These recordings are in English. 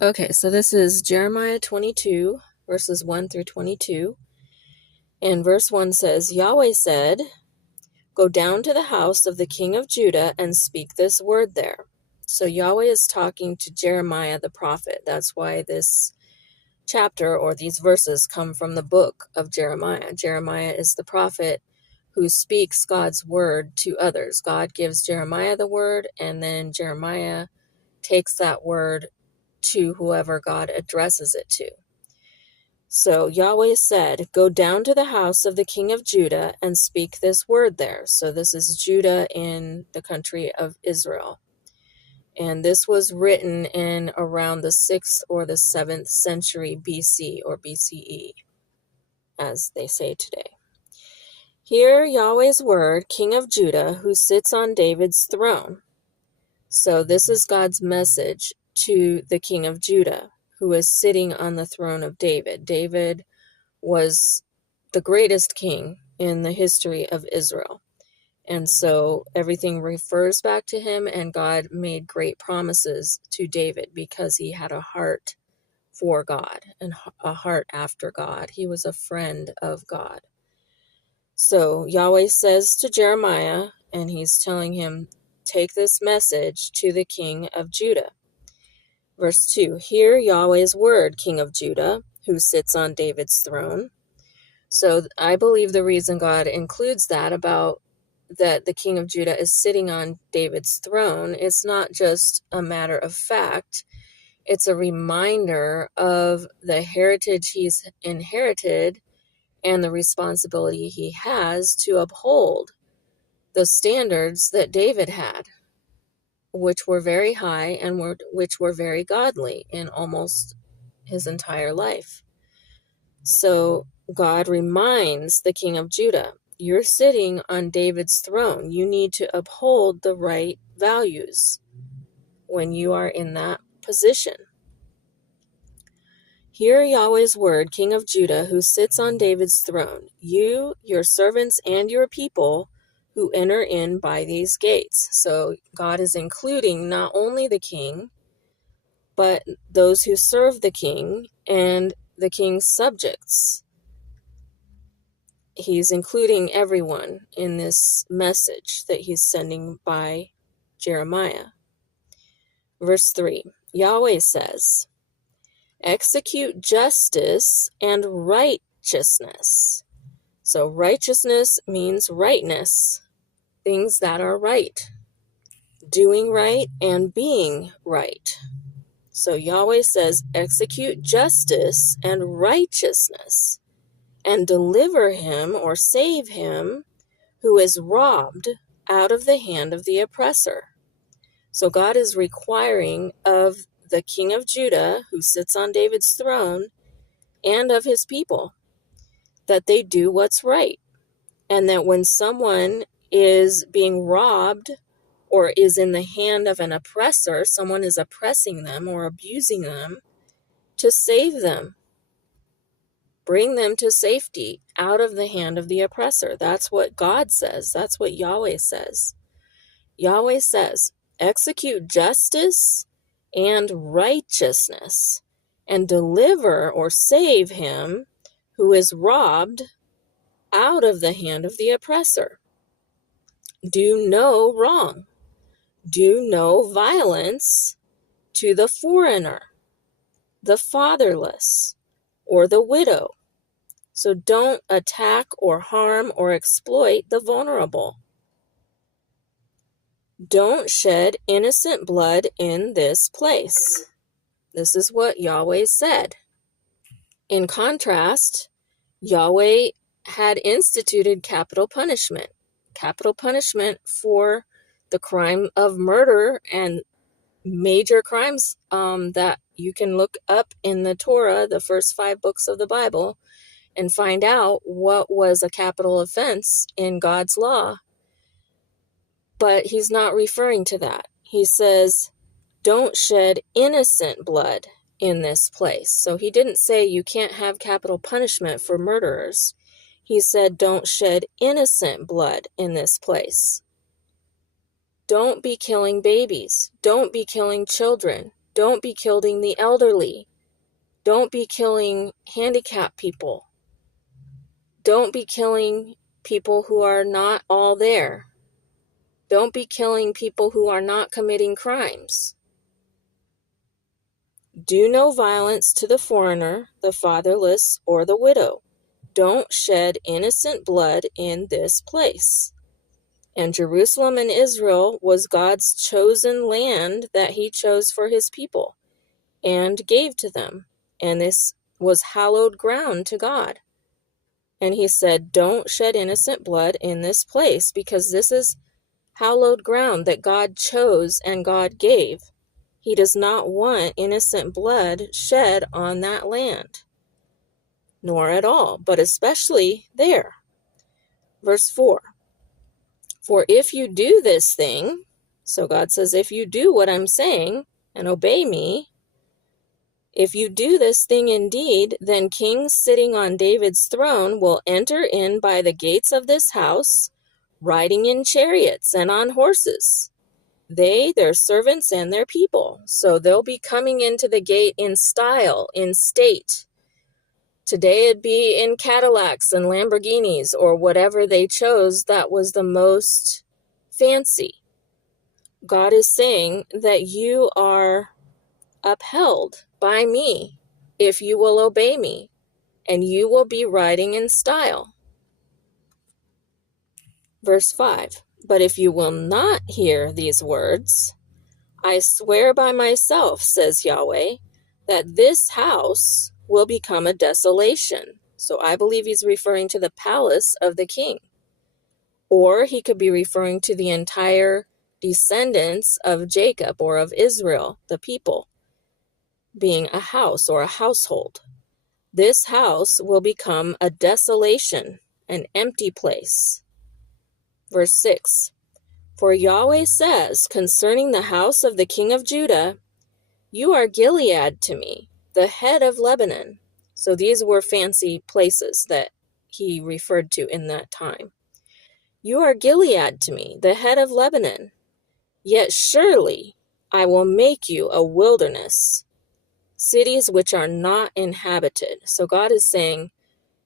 Okay, so this is Jeremiah 22, verses 1 through 22. And verse 1 says, Yahweh said, "Go down to the house of the king of Judah and speak this word there." So Yahweh is talking to Jeremiah the prophet. That's why this chapter or these verses come from the book of Jeremiah. Jeremiah is the prophet who speaks God's word to others. God gives Jeremiah the word, and then Jeremiah takes that word to whoever God addresses it to. So Yahweh said, "Go down to the house of the king of Judah and speak this word there." So this is Judah in the country of Israel. And this was written in around the 6th or the 7th century BC or BCE, as they say today. "Hear Yahweh's word, King of Judah, who sits on David's throne." So this is God's message to the king of Judah, who is sitting on the throne of David. David was the greatest king in the history of Israel. And so everything refers back to him, and God made great promises to David because he had a heart for God and a heart after God. He was a friend of God. So Yahweh says to Jeremiah, and he's telling him, take this message to the king of Judah. Verse 2, "Hear Yahweh's word, King of Judah, who sits on David's throne." So I believe the reason God includes that about that the king of Judah is sitting on David's throne, it's not just a matter of fact. It's a reminder of the heritage he's inherited and the responsibility he has to uphold the standards that David had, which were very high and which were very godly in almost his entire life. So God reminds the king of Judah, you're sitting on David's throne. You need to uphold the right values when you are in that position. "Hear Yahweh's word, King of Judah, who sits on David's throne, you, your servants, and your people who enter in by these gates." So God is including not only the king, but those who serve the king and the king's subjects. He's including everyone in this message that he's sending by Jeremiah. Verse 3, Yahweh says, "Execute justice and righteousness." So righteousness means rightness, things that are right, doing right and being right. So Yahweh says, execute justice and righteousness and deliver him or save him who is robbed out of the hand of the oppressor. So God is requiring of the king of Judah, who sits on David's throne, and of his people, that they do what's right. And that when someone is being robbed or is in the hand of an oppressor, someone is oppressing them or abusing them, to save them. Bring them to safety out of the hand of the oppressor. That's what God says. That's what Yahweh says. Yahweh says, execute justice and righteousness and deliver or save him who is robbed out of the hand of the oppressor. Do no wrong. Do no violence to the foreigner, the fatherless, or the widow. So don't attack or harm or exploit the vulnerable. Don't shed innocent blood in this place. This is what Yahweh said. In contrast, Yahweh had instituted capital punishment for the crime of murder and major crimes that you can look up in the Torah, the first 5 books of the Bible, and find out what was a capital offense in God's law. But he's not referring to that. He says, don't shed innocent blood in this place. So he didn't say you can't have capital punishment for murderers. He said, don't shed innocent blood in this place. Don't be killing babies. Don't be killing children. Don't be killing the elderly. Don't be killing handicapped people. Don't be killing people who are not all there. Don't be killing people who are not committing crimes. Do no violence to the foreigner, the fatherless, or the widow. Don't shed innocent blood in this place. And Jerusalem and Israel was God's chosen land that he chose for his people and gave to them. And this was hallowed ground to God. And he said, don't shed innocent blood in this place, because this is hallowed ground that God chose and God gave. He does not want innocent blood shed on that land, nor at all, but especially there. Verse 4, for if you do this thing, so God says, if you do what I'm saying and obey me, if you do this thing indeed, then kings sitting on David's throne will enter in by the gates of this house, riding in chariots and on horses. They, their servants, and their people. So they'll be coming into the gate in style, in state. Today it'd be in Cadillacs and Lamborghinis or whatever they chose that was the most fancy. God is saying that you are upheld by me if you will obey me, and you will be riding in style. Verse 5, but if you will not hear these words, I swear by myself, says Yahweh, that this house will become a desolation. So I believe he's referring to the palace of the king. Or he could be referring to the entire descendants of Jacob or of Israel, the people, being a house or a household. This house will become a desolation, an empty place. Verse 6, for Yahweh says concerning the house of the king of Judah, you are Gilead to me, the head of Lebanon. So these were fancy places that he referred to in that time. You are Gilead to me, the head of Lebanon. Yet surely I will make you a wilderness, cities which are not inhabited. So God is saying,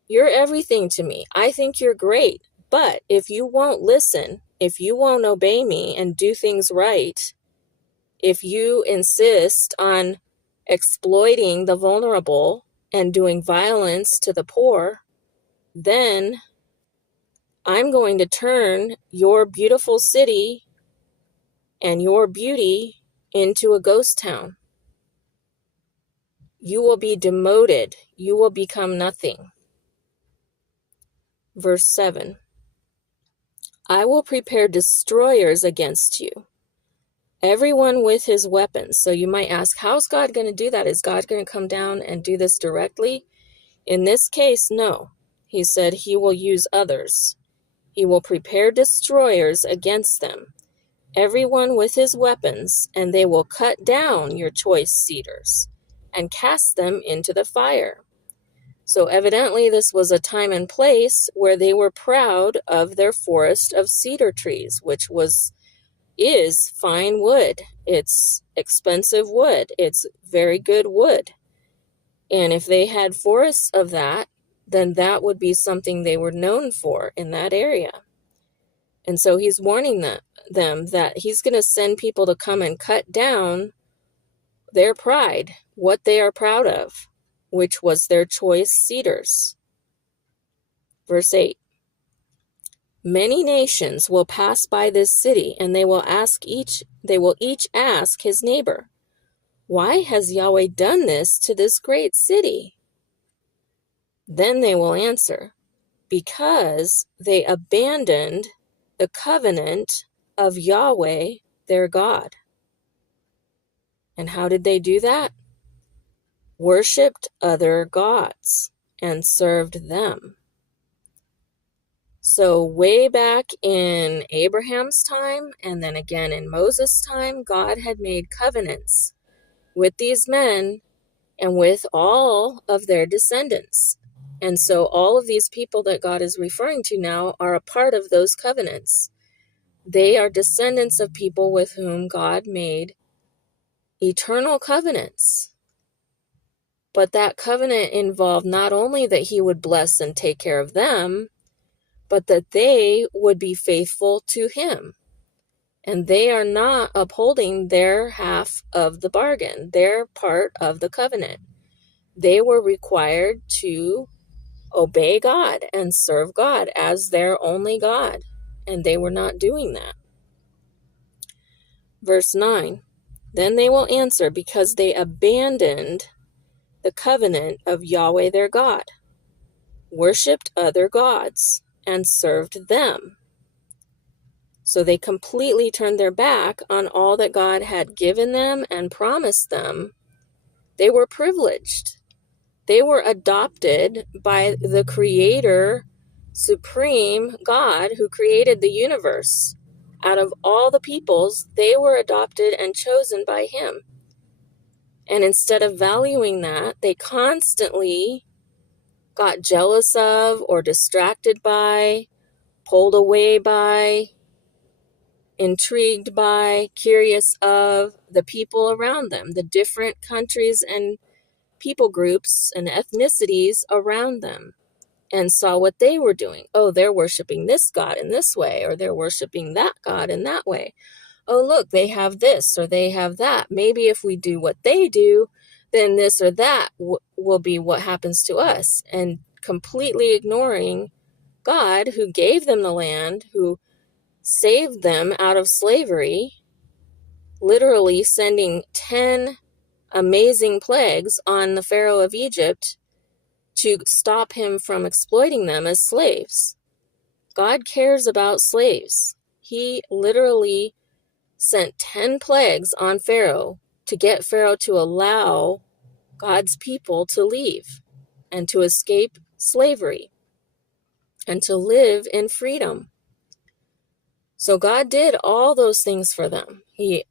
you're everything to me. I think you're great. But if you won't listen, if you won't obey me and do things right, if you insist on exploiting the vulnerable and doing violence to the poor, then I'm going to turn your beautiful city and your beauty into a ghost town. You will be demoted. You will become nothing. Verse 7, I will prepare destroyers against you, everyone with his weapons. So you might ask, how's God going to do that? Is God going to come down and do this directly? In this case, no. He said he will use others. He will prepare destroyers against them, everyone with his weapons, and they will cut down your choice cedars and cast them into the fire. So evidently this was a time and place where they were proud of their forest of cedar trees, which is fine wood. It's expensive wood. It's very good wood. And if they had forests of that, then that would be something they were known for in that area. And so he's warning them that he's going to send people to come and cut down their pride, what they are proud of, which was their choice cedars. Verse 8, many nations will pass by this city, and they will each ask his neighbor, why has Yahweh done this to this great city? Then they will answer, because they abandoned the covenant of Yahweh their God. And how did they do that? Worshipped other gods and served them. So way back in Abraham's time, and then again in Moses' time, God had made covenants with these men and with all of their descendants. And so all of these people that God is referring to now are a part of those covenants. They are descendants of people with whom God made eternal covenants. But that covenant involved not only that he would bless and take care of them, but that they would be faithful to him. And they are not upholding their half of the bargain, their part of the covenant. They were required to obey God and serve God as their only God, and they were not doing that. Verse 9, then they will answer, because they abandoned the covenant of Yahweh their God, worshipped other gods, and served them. So they completely turned their back on all that God had given them and promised them. They were privileged. They were adopted by the Creator, Supreme God, who created the universe. Out of all the peoples, they were adopted and chosen by Him. And instead of valuing that, they constantly got jealous of or distracted by, pulled away by, intrigued by, curious of the people around them, the different countries and people groups and ethnicities around them, and saw what they were doing. Oh, they're worshiping this God in this way, or they're worshiping that God in that way. Oh, look, they have this or they have that. Maybe if we do what they do, then this or that will be what happens to us. And completely ignoring God, who gave them the land, who saved them out of slavery, literally sending 10 amazing plagues on the Pharaoh of Egypt to stop him from exploiting them as slaves. God cares about slaves. He literally sent 10 plagues on Pharaoh to get Pharaoh to allow God's people to leave and to escape slavery and to live in freedom. So God did all those things for them. He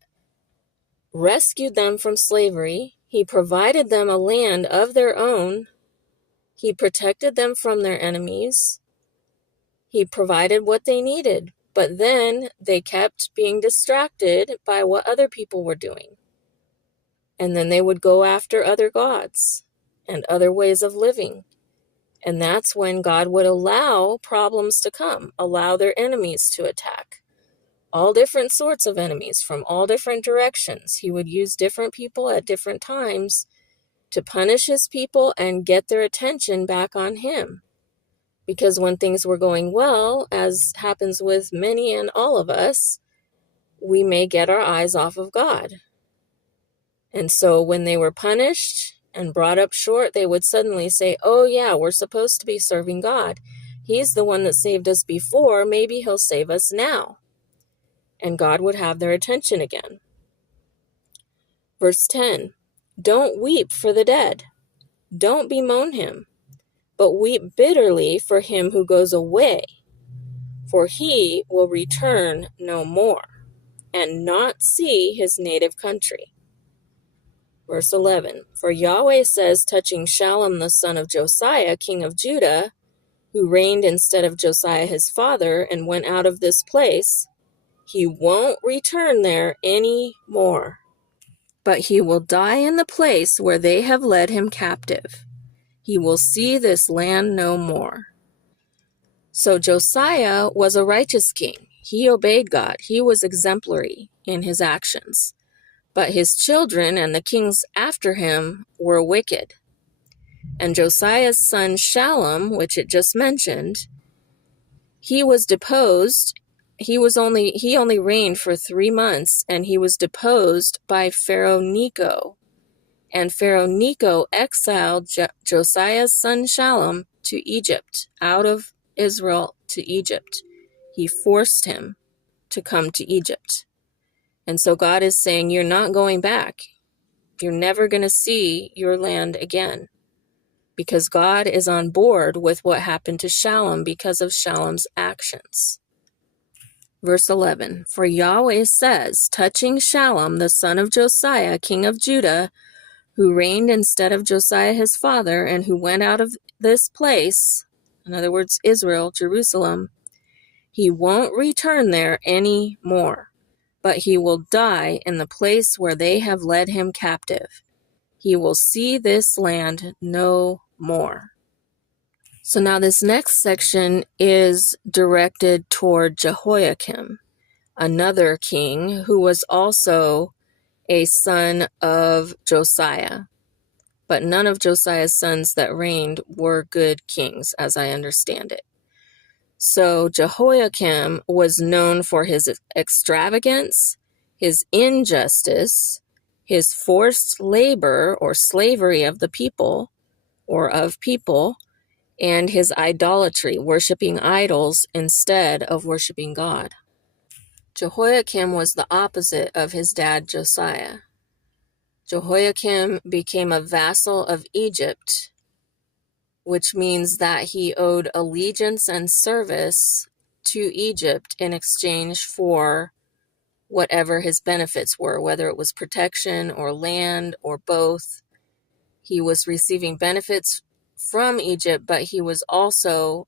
rescued them from slavery. He provided them a land of their own. He protected them from their enemies. He provided what they needed. But then they kept being distracted by what other people were doing. And then they would go after other gods and other ways of living. And that's when God would allow problems to come, allow their enemies to attack. All different sorts of enemies from all different directions. He would use different people at different times to punish his people and get their attention back on him. Because when things were going well, as happens with many and all of us, we may get our eyes off of God. And so when they were punished and brought up short, they would suddenly say, oh yeah, we're supposed to be serving God. He's the one that saved us before. Maybe he'll save us now. And God would have their attention again. Verse 10, don't weep for the dead. Don't bemoan him, but weep bitterly for him who goes away, for he will return no more, and not see his native country. Verse 11, for Yahweh says touching Shallum the son of Josiah, king of Judah, who reigned instead of Josiah his father, and went out of this place, he won't return there any more, but he will die in the place where they have led him captive. He will see this land no more. So Josiah was a righteous king. He obeyed God. He was exemplary in his actions. But his children and the kings after him were wicked. And Josiah's son Shallum, which it just mentioned, he was deposed. He only reigned for 3 months, and he was deposed by Pharaoh Necho. And Pharaoh Necho exiled Josiah's son Shallum to Egypt, out of Israel to Egypt. He forced him to come to Egypt. And so God is saying, you're not going back. You're never going to see your land again. Because God is on board with what happened to Shallum because of Shallum's actions. Verse 11, for Yahweh says, touching Shallum, the son of Josiah, king of Judah, who reigned instead of Josiah his father, and who went out of this place, in other words, Israel, Jerusalem, he won't return there any more, but he will die in the place where they have led him captive. He will see this land no more. So now this next section is directed toward Jehoiakim, another king who was also a son of Josiah. But none of Josiah's sons that reigned were good kings, as I understand it. So Jehoiakim was known for his extravagance, his injustice, his forced labor or slavery of the people or of people, and his idolatry, worshiping idols instead of worshiping God. Jehoiakim was the opposite of his dad Josiah. Jehoiakim became a vassal of Egypt, which means that he owed allegiance and service to Egypt in exchange for whatever his benefits were, whether it was protection or land or both. He was receiving benefits from Egypt, but he was also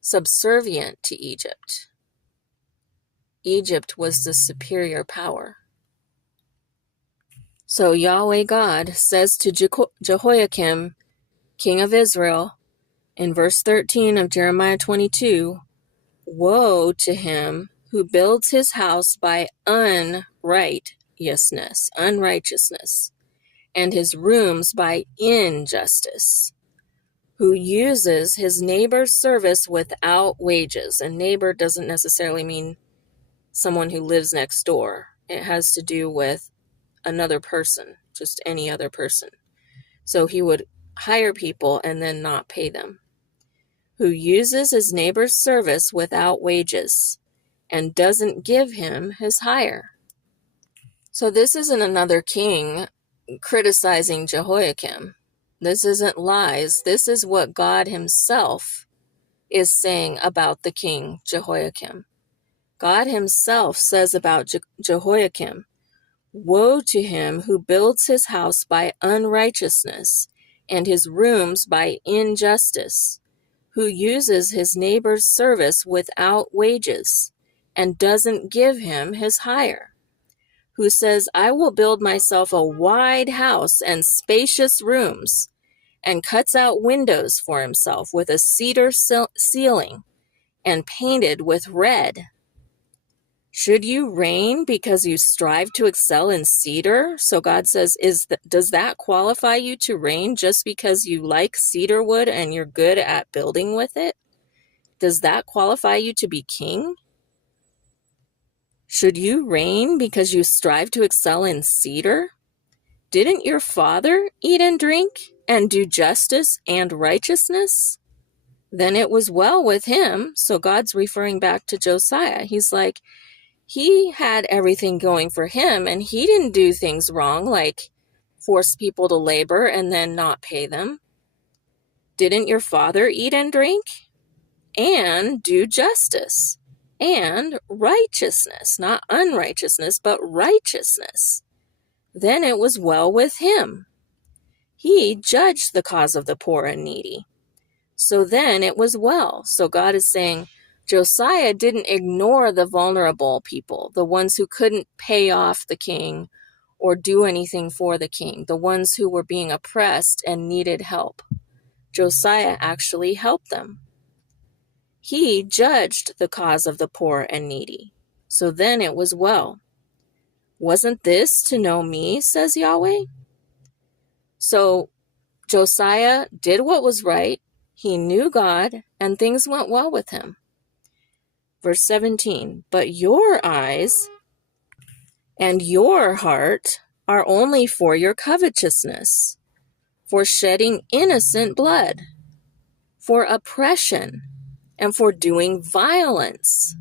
subservient to Egypt. Egypt was the superior power. So Yahweh God says to Jehoiakim, king of Israel, in verse 13 of Jeremiah 22, "Woe to him who builds his house by unrighteousness, and his rooms by injustice, who uses his neighbor's service without wages." And neighbor doesn't necessarily mean someone who lives next door. It has to do with another person, just any other person. So he would hire people and then not pay them. Who uses his neighbor's service without wages and doesn't give him his hire. So this isn't another king criticizing Jehoiakim. This isn't lies. This is what God himself is saying about the king Jehoiakim. God himself says about Jehoiakim, "Woe to him who builds his house by unrighteousness and his rooms by injustice, who uses his neighbor's service without wages and doesn't give him his hire, who says, 'I will build myself a wide house and spacious rooms,' and cuts out windows for himself with a cedar ceiling and painted with red. Should you reign because you strive to excel in cedar?" So God says, does that qualify you to reign just because you like cedar wood and you're good at building with it? Does that qualify you to be king? Should you reign because you strive to excel in cedar? Didn't your father eat and drink and do justice and righteousness? Then it was well with him. So God's referring back to Josiah. He's like, he had everything going for him, and he didn't do things wrong, like force people to labor and then not pay them. Didn't your father eat and drink and do justice and righteousness? Not unrighteousness, but righteousness. Then it was well with him. He judged the cause of the poor and needy. So then it was well. So God is saying, Josiah didn't ignore the vulnerable people, the ones who couldn't pay off the king or do anything for the king, the ones who were being oppressed and needed help. Josiah actually helped them. He judged the cause of the poor and needy. So then it was well. Wasn't this to know me, says Yahweh? So Josiah did what was right. He knew God, and things went well with him. Verse 17, "But your eyes and your heart are only for your covetousness, for shedding innocent blood, for oppression, and for doing violence."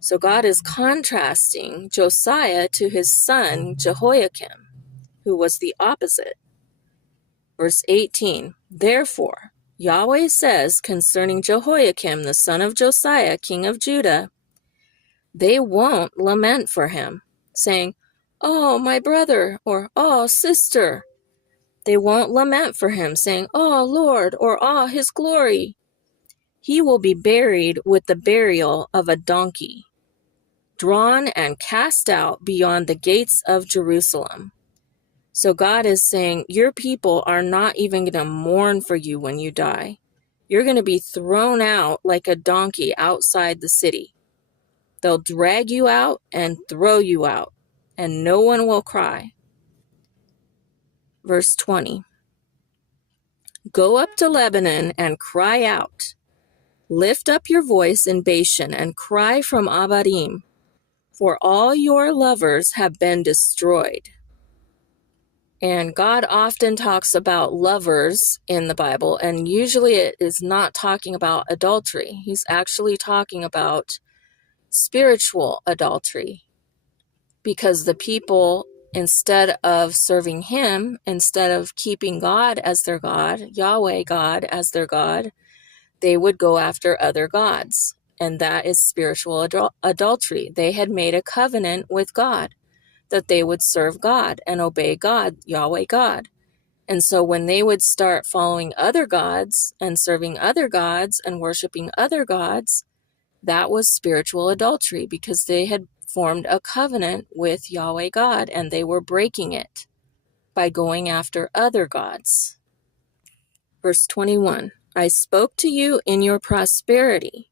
So God is contrasting Josiah to his son Jehoiakim, who was the opposite. Verse 18, "Therefore, Yahweh says concerning Jehoiakim, the son of Josiah, king of Judah, they won't lament for him, saying, 'Oh, my brother,' or 'Oh, sister.' They won't lament for him, saying, 'Oh, Lord,' or 'Oh, his glory.' He will be buried with the burial of a donkey. drawn and cast out beyond the gates of Jerusalem. So God is saying, your people are not even going to mourn for you when you die. You're going to be thrown out like a donkey outside the city. They'll drag you out and throw you out, and no one will cry. Verse 20. Go up to Lebanon and cry out. Lift up your voice in Bashan and cry from Abarim, for all your lovers have been destroyed. And God often talks about lovers in the Bible, and usually it is not talking about adultery. He's actually talking about spiritual adultery, because the people, instead of serving him, instead of keeping God as their God, Yahweh God as their God, they would go after other gods. And that is spiritual adultery. They had made a covenant with God that they would serve God and obey God, Yahweh God. And so when they would start following other gods and serving other gods and worshiping other gods, that was spiritual adultery, because they had formed a covenant with Yahweh God and they were breaking it by going after other gods. Verse 21, I spoke to you in your prosperity.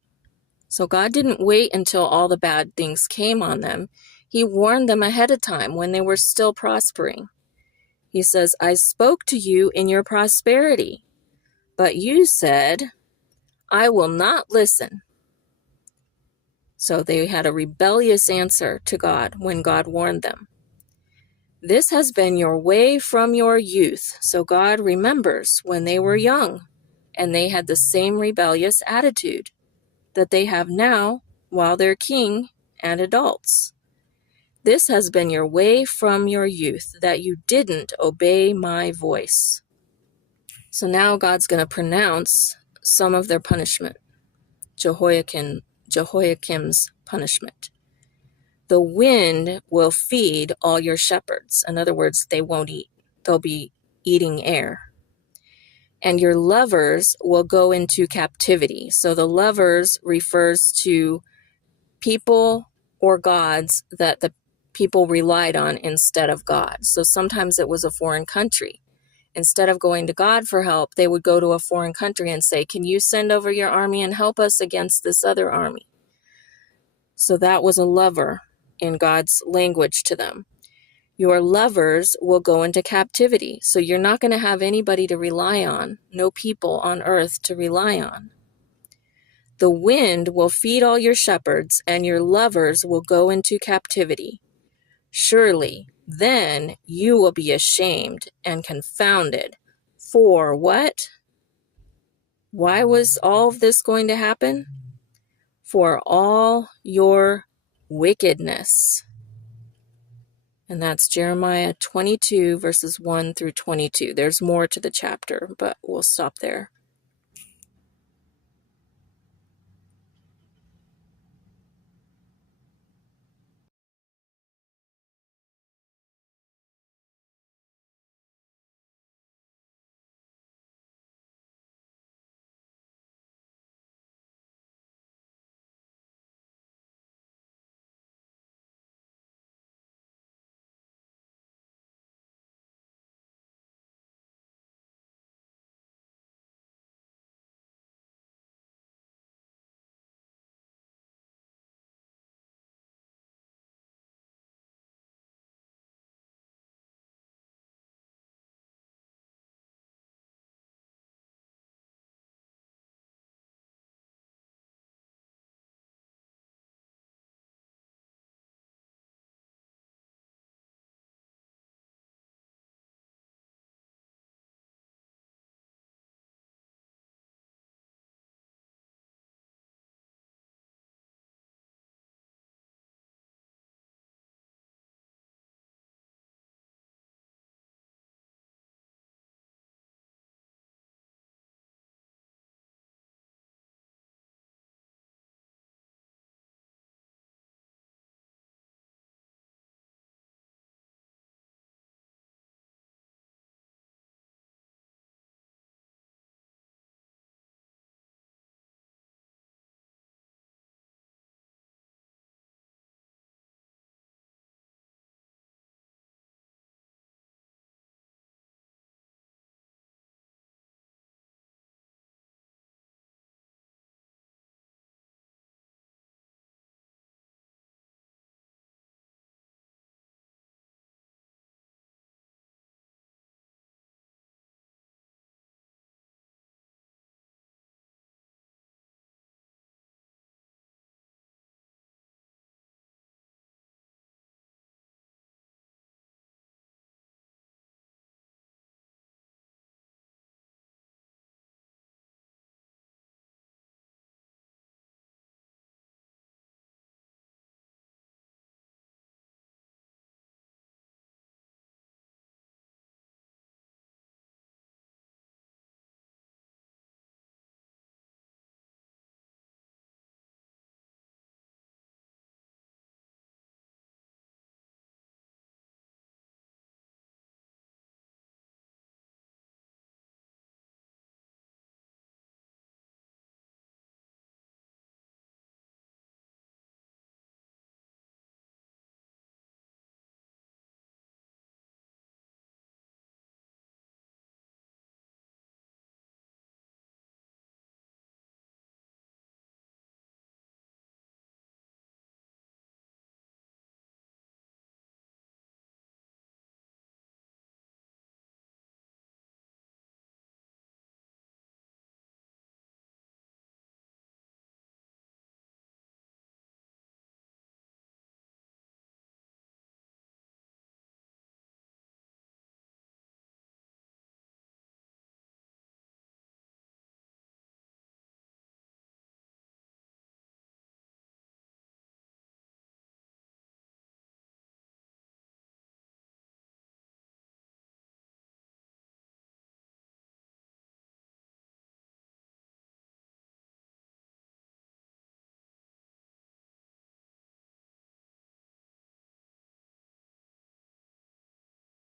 So God didn't wait until all the bad things came on them. He warned them ahead of time when they were still prospering. He says, I spoke to you in your prosperity, but you said, I will not listen. So they had a rebellious answer to God when God warned them. This has been your way from your youth. So God remembers when they were young and they had the same rebellious attitude that they have now while they're king and adults. This has been your way from your youth, that you didn't obey my voice. So now God's going to pronounce some of their punishment, Jehoiakim's punishment. The wind will feed all your shepherds. In other words, they won't eat. They'll be eating air. And your lovers will go into captivity. So the lovers refers to people or gods that the people relied on instead of God. So sometimes it was a foreign country. Instead of going to God for help, they would go to a foreign country and say, can you send over your army and help us against this other army? So that was a lover in God's language to them. Your lovers will go into captivity. So you're not going to have anybody to rely on, no people on earth to rely on. The wind will feed all your shepherds, and your lovers will go into captivity. Surely, then you will be ashamed and confounded. For what? Why was all of this going to happen? For all your wickedness. And that's Jeremiah 22, verses 1 through 22. There's more to the chapter, but we'll stop there.